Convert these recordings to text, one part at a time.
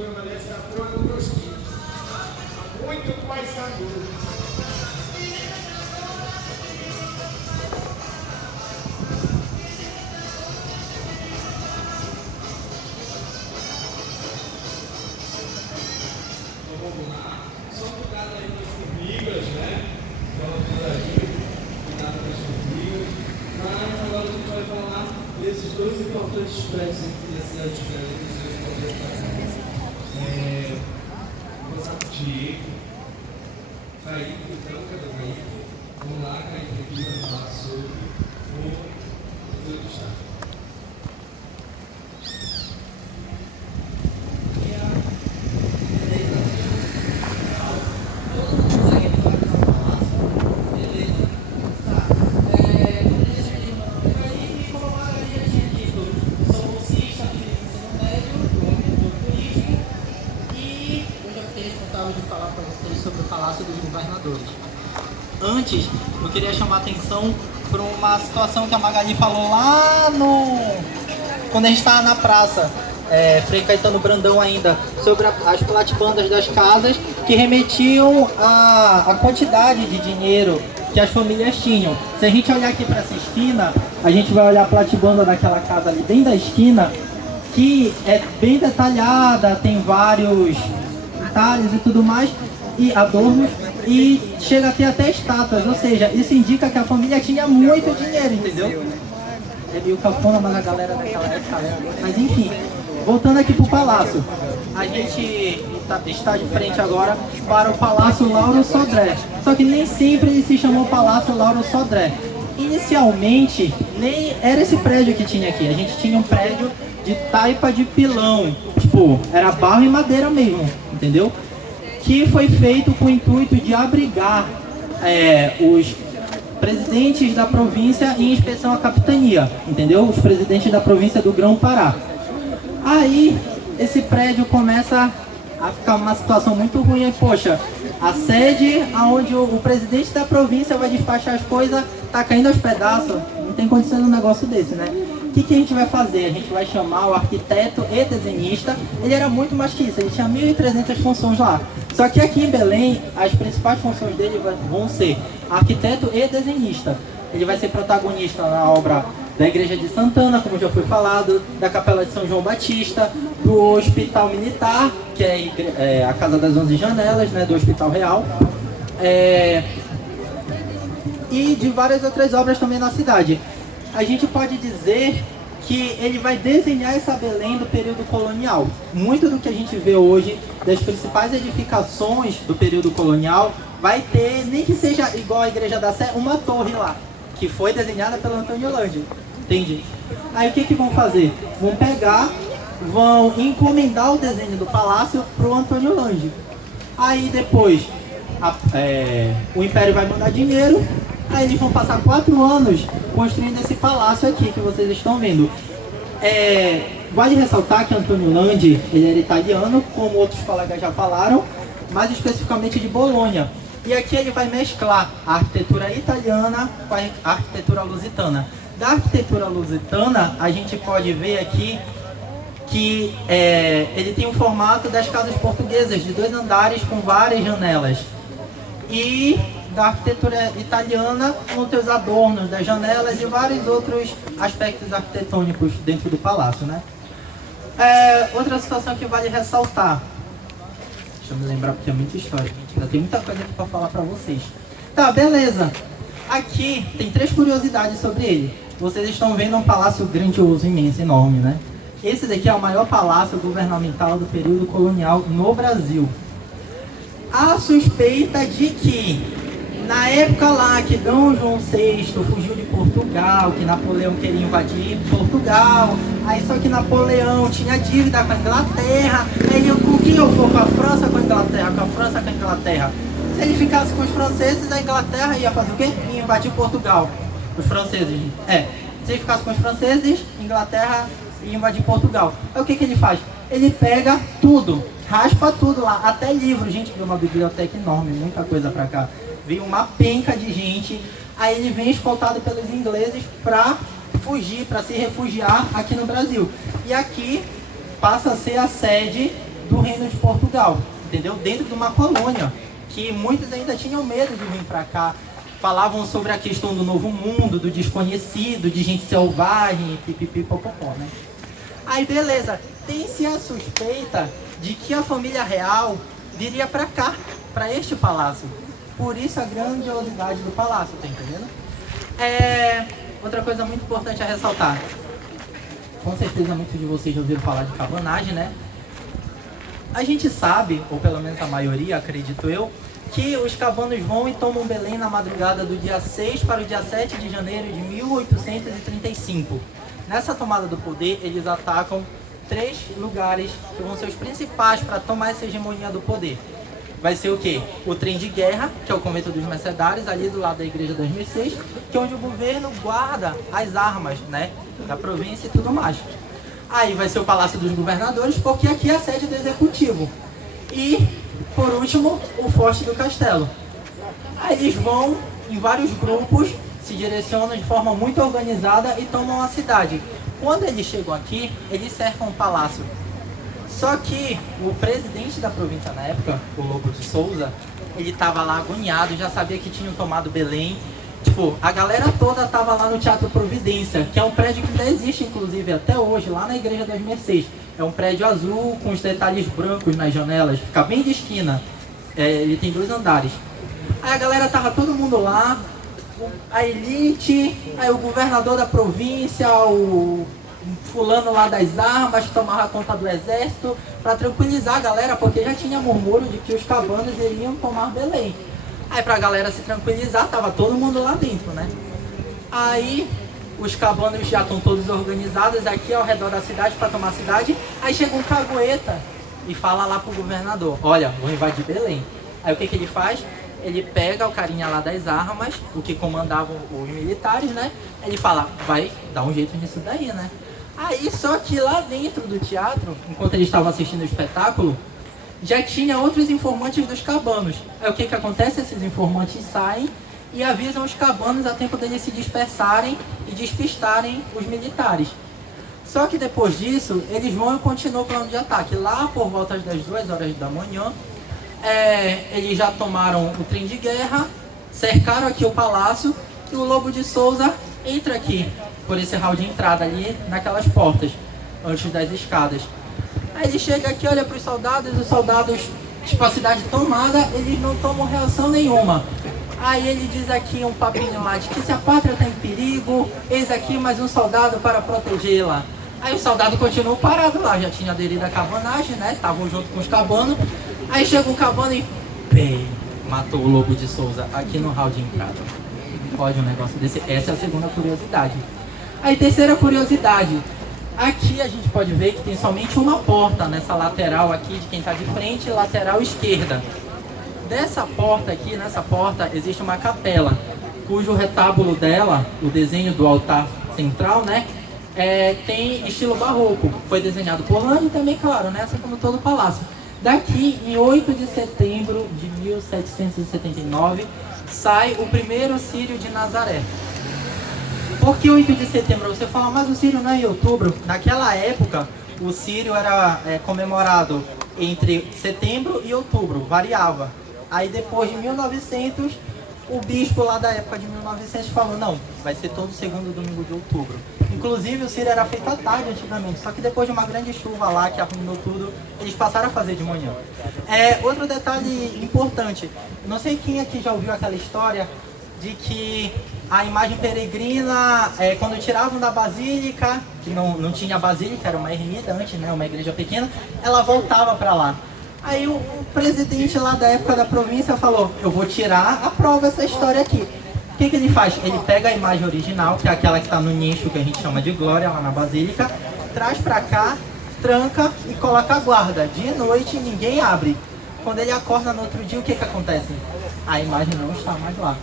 programa dessa prova dos meus filhos. Muito mais saúde. Vamos lá, só cuidado aí com as formigas, né? Cuidado com as formigas. Mas agora a gente vai falar desses dois importantes prédios aqui da cidade de Belém. Vou passar para o Diego. Caíto, então, cadê o Caíto? Vamos lá, Caíto, aqui para falar sobre o Museu do Estado. De falar para vocês sobre o Palácio dos Governadores. Antes, eu queria chamar a atenção para uma situação que a Magali falou lá quando a gente estava na praça, Frei Caetano Brandão ainda, sobre as platibandas das casas que remetiam à quantidade de dinheiro que as famílias tinham. Se a gente olhar aqui para essa esquina, a gente vai olhar a platibanda daquela casa ali bem da esquina, que é bem detalhada, tem vários detalhes e tudo mais, e adornos, e chega a ter até estátuas, ou seja, isso indica que a família tinha muito dinheiro, entendeu? É meio cafona, mas a galera daquela época, mas enfim, voltando aqui pro palácio, a gente está de frente agora para o Palácio Lauro Sodré, só que nem sempre ele se chamou Palácio Lauro Sodré. Inicialmente, nem era esse prédio que tinha aqui, a gente tinha um prédio de taipa de pilão, tipo, era barro e madeira mesmo, entendeu? Que foi feito com o intuito de abrigar os presidentes da província em inspeção à capitania, entendeu? Os presidentes da província do Grão-Pará. Aí, esse prédio começa a ficar uma situação muito ruim, aí, poxa, a sede onde o presidente da província vai despachar as coisas tá caindo aos pedaços, não tem condição de um negócio desse, né? O que a gente vai fazer? A gente vai chamar o arquiteto e desenhista. Ele era muito mais que isso, ele tinha 1.300 funções lá. Só que aqui em Belém, as principais funções dele vão ser arquiteto e desenhista. Ele vai ser protagonista na obra da Igreja de Santana, como já foi falado, da Capela de São João Batista, do Hospital Militar, que é a Casa das 11 Janelas, né, do Hospital Real, e de várias outras obras também na cidade. A gente pode dizer que ele vai desenhar essa Belém do período colonial. Muito do que a gente vê hoje, das principais edificações do período colonial, vai ter, nem que seja igual a Igreja da Sé, uma torre lá, que foi desenhada pelo Antônio Landi. Entende? Aí o que vão fazer? Vão pegar, vão encomendar o desenho do palácio para o Antônio Landi. Aí depois, o Império vai mandar dinheiro. Aí eles vão passar 4 anos construindo esse palácio aqui que vocês estão vendo. Vale ressaltar que Antônio Landi, ele era italiano, como outros colegas já falaram, mais especificamente de Bolonha. E aqui ele vai mesclar a arquitetura italiana com a arquitetura lusitana. Da arquitetura lusitana, a gente pode ver aqui que ele tem o formato das casas portuguesas, de 2 andares com várias janelas. E da arquitetura italiana, com os adornos das janelas e vários outros aspectos arquitetônicos dentro do palácio, né? Outra situação que vale ressaltar, deixa eu me lembrar porque é muita história, gente, ainda tem muita coisa aqui para falar para vocês. Tá, beleza. Aqui tem 3 curiosidades sobre ele. Vocês estão vendo um palácio grandioso, imenso, enorme, né? Esse daqui é o maior palácio governamental do período colonial no Brasil. Há suspeita de que na época lá que Dom João VI fugiu de Portugal, que Napoleão queria invadir Portugal, aí só que Napoleão tinha dívida com a Inglaterra, ele com quem eu for, com a França com a Inglaterra, com a França com a Inglaterra. Se ele ficasse com os franceses, a Inglaterra ia fazer o quê? Ia invadir Portugal. Os franceses. Se ele ficasse com os franceses, a Inglaterra ia invadir Portugal. Aí o que ele faz? Ele pega tudo, raspa tudo lá, até livro. Gente, viu uma biblioteca enorme, muita coisa pra cá. Veio uma penca de gente, aí ele vem escoltado pelos ingleses para fugir, para se refugiar aqui no Brasil. E aqui passa a ser a sede do Reino de Portugal, entendeu? Dentro de uma colônia, que muitos ainda tinham medo de vir para cá. Falavam sobre a questão do novo mundo, do desconhecido, de gente selvagem, pipipipopopó, né? Aí beleza, tem-se a suspeita de que a família real viria para cá, para este palácio. Por isso a grandiosidade do palácio, tá entendendo? Outra coisa muito importante a ressaltar. Com certeza muitos de vocês já ouviram falar de cabanagem, né? A gente sabe, ou pelo menos a maioria, acredito eu, que os cabanos vão e tomam Belém na madrugada do dia 6 para o dia 7 de janeiro de 1835. Nessa tomada do poder, eles atacam 3 lugares que vão ser os principais para tomar essa hegemonia do poder. Vai ser o quê? O trem de guerra, que é o convento dos mercedários, ali do lado da Igreja das Mercês, que é onde o governo guarda as armas, né, da província e tudo mais. Aí vai ser o Palácio dos Governadores, porque aqui é a sede do Executivo. E, por último, o Forte do Castelo. Aí eles vão em vários grupos, se direcionam de forma muito organizada e tomam a cidade. Quando eles chegam aqui, eles cercam o palácio. Só que o presidente da província na época, o Lobo de Souza, ele tava lá agoniado, já sabia que tinham tomado Belém. Tipo, a galera toda tava lá no Teatro Providência, que é um prédio que ainda existe, inclusive, até hoje, lá na Igreja das Mercês. É um prédio azul com os detalhes brancos nas janelas, fica bem de esquina. Ele tem 2 andares. Aí a galera tava todo mundo lá, a elite, aí o governador da província, o fulano lá das armas, que tomava conta do exército, para tranquilizar a galera, porque já tinha murmúrio de que os cabanos iriam tomar Belém. Aí pra galera se tranquilizar, tava todo mundo lá dentro, né? Aí os cabanos já estão todos organizados aqui ao redor da cidade para tomar a cidade. Aí chega um cagueta e fala lá pro governador: olha, vou invadir Belém. Aí o que ele faz? Ele pega o carinha lá das armas, o que comandavam os militares, né? Ele fala: vai dar um jeito nisso daí, né? Aí só que lá dentro do teatro, enquanto eles estavam assistindo o espetáculo, já tinha outros informantes dos cabanos. Aí o que acontece? Esses informantes saem e avisam os cabanos a tempo deles se dispersarem e despistarem os militares. Só que depois disso, eles vão e continuam o plano de ataque. Lá por volta das 2 horas da manhã, eles já tomaram o trem de guerra, cercaram aqui o palácio e o Lobo de Souza entra aqui por esse hall de entrada ali naquelas portas, antes das escadas. Aí ele chega aqui, olha para os soldados, tipo, a cidade tomada, eles não tomam reação nenhuma. Aí ele diz aqui um papinho lá de que se a pátria está em perigo, eis aqui mais um soldado para protegê-la. Aí o soldado continuou parado lá, já tinha aderido à cabanagem, né? Estavam junto com os cabanos. Aí chega um cabano e matou o Lobo de Souza aqui no hall de entrada. Pode um negócio desse? Essa é a segunda curiosidade. Aí terceira curiosidade. Aqui a gente pode ver que tem somente uma porta nessa lateral aqui de quem está de frente, lateral esquerda. Dessa porta aqui, nessa porta, existe uma capela, cujo retábulo dela, o desenho do altar central, né, tem estilo barroco. Foi desenhado por Lani também, claro, né, assim como todo o palácio. Daqui, em 8 de setembro de 1779, sai o primeiro Círio de Nazaré. Por que 8 de setembro? Você fala, mas o Círio não é em outubro? Naquela época, o Círio era comemorado entre setembro e outubro, variava. Aí depois de 1900, o bispo lá da época de 1900 falou, não, vai ser todo segundo domingo de outubro. Inclusive o Círio era feito à tarde antigamente, só que depois de uma grande chuva lá que arruinou tudo, eles passaram a fazer de manhã. Outro detalhe importante, não sei quem aqui já ouviu aquela história de que a imagem peregrina, quando tiravam da basílica, que não tinha basílica, era uma ermida antes, né, uma igreja pequena, ela voltava para lá. Aí o presidente lá da época da província falou, eu vou tirar a prova essa história aqui. O que ele faz? Ele pega a imagem original, que é aquela que está no nicho que a gente chama de glória lá na basílica, traz para cá, tranca e coloca a guarda. De noite ninguém abre. Quando ele acorda no outro dia, o que acontece? A imagem não está mais lá.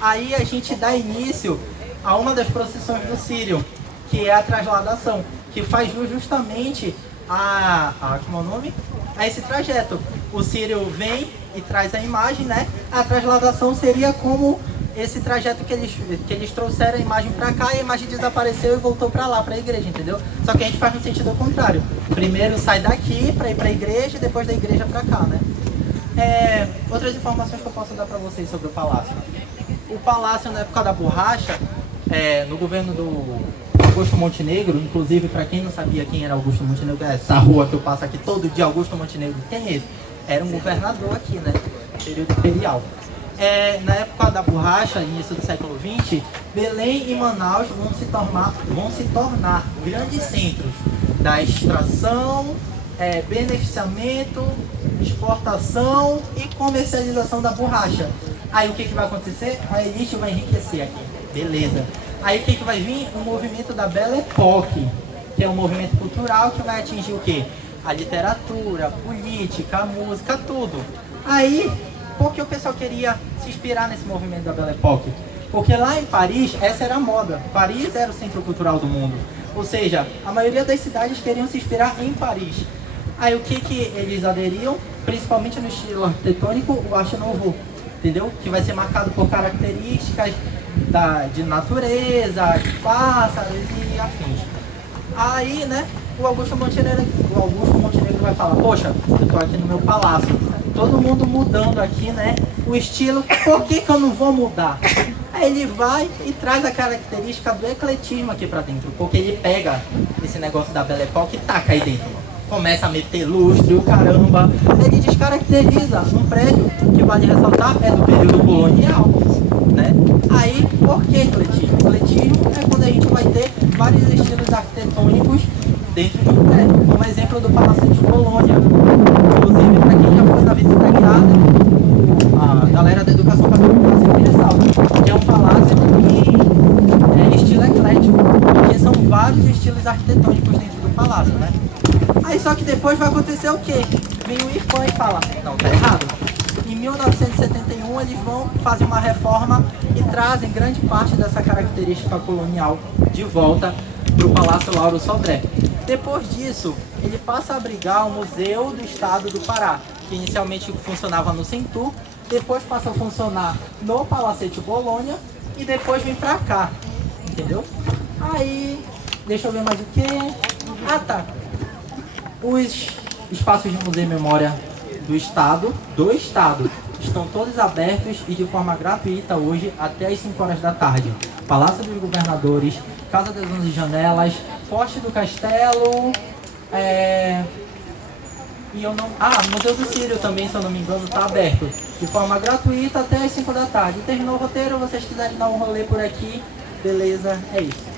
Aí a gente dá início a uma das procissões do Círio, que é a trasladação, que faz jus justamente como é o nome? A esse trajeto. O Círio vem e traz a imagem, né? A trasladação seria como esse trajeto que eles trouxeram a imagem para cá e a imagem desapareceu e voltou para lá, para a igreja, entendeu? Só que a gente faz no sentido contrário. Primeiro sai daqui para ir para a igreja e depois da igreja para cá, né? Outras informações que eu posso dar para vocês sobre o palácio. O palácio, na época da borracha, no governo do Augusto Montenegro, inclusive, para quem não sabia quem era Augusto Montenegro, essa rua que eu passo aqui todo dia, Augusto Montenegro, quem é esse? Era um governador aqui, né? Período imperial. Na época da borracha, início do século XX, Belém e Manaus vão se tornar grandes centros da extração, beneficiamento, exportação e comercialização da borracha. Aí o que vai acontecer? A elite vai enriquecer aqui. Beleza. Aí o que vai vir? O movimento da Belle Époque, que é um movimento cultural que vai atingir o quê? A literatura, a política, a música, tudo. Aí, por que o pessoal queria se inspirar nesse movimento da Belle Époque? Porque lá em Paris, essa era a moda. Paris era o centro cultural do mundo. Ou seja, a maioria das cidades queriam se inspirar em Paris. Aí o que eles aderiam? Principalmente no estilo arquitetônico, o Arte Nouveau. Entendeu? Que vai ser marcado por características de natureza, de pássaros e afins. Aí, né, o Augusto Montenegro vai falar, poxa, eu tô aqui no meu palácio, todo mundo mudando aqui, né, o estilo, por que eu não vou mudar? Aí ele vai e traz a característica do ecletismo aqui pra dentro, porque ele pega esse negócio da Belle Époque e taca aí dentro, começa a meter lustre, o caramba, ele descaracteriza um prédio que, vale ressaltar, é do período colonial, né? Aí, por que ecletismo? Ecletismo é quando a gente vai ter vários estilos arquitetônicos dentro de um prédio, como exemplo do Palácio de Bolonha. Inclusive, para quem já foi na visita guiada, a galera da educação católica sempre ressalta que é um palácio em estilo eclético, porque são vários estilos arquitetônicos dentro do palácio, né? Aí só que depois vai acontecer o quê? Vem o IFAM e fala, não, tá errado. Em 1971 eles vão fazer uma reforma e trazem grande parte dessa característica colonial de volta para o Palácio Lauro Sodré. Depois disso, ele passa a abrigar o Museu do Estado do Pará, que inicialmente funcionava no Centur, depois passa a funcionar no Palacete Bolonha e depois vem pra cá, entendeu? Aí, deixa eu ver mais o que. Ah, tá. Os espaços de museu e memória do Estado, estão todos abertos e de forma gratuita hoje até as 5 horas da tarde. Palácio dos Governadores, Casa das 11 Janelas, Forte do Castelo, Museu do Sírio também, se eu não me engano, está aberto de forma gratuita até as 5 da tarde. Terminou o roteiro, vocês quiserem dar um rolê por aqui, beleza, é isso.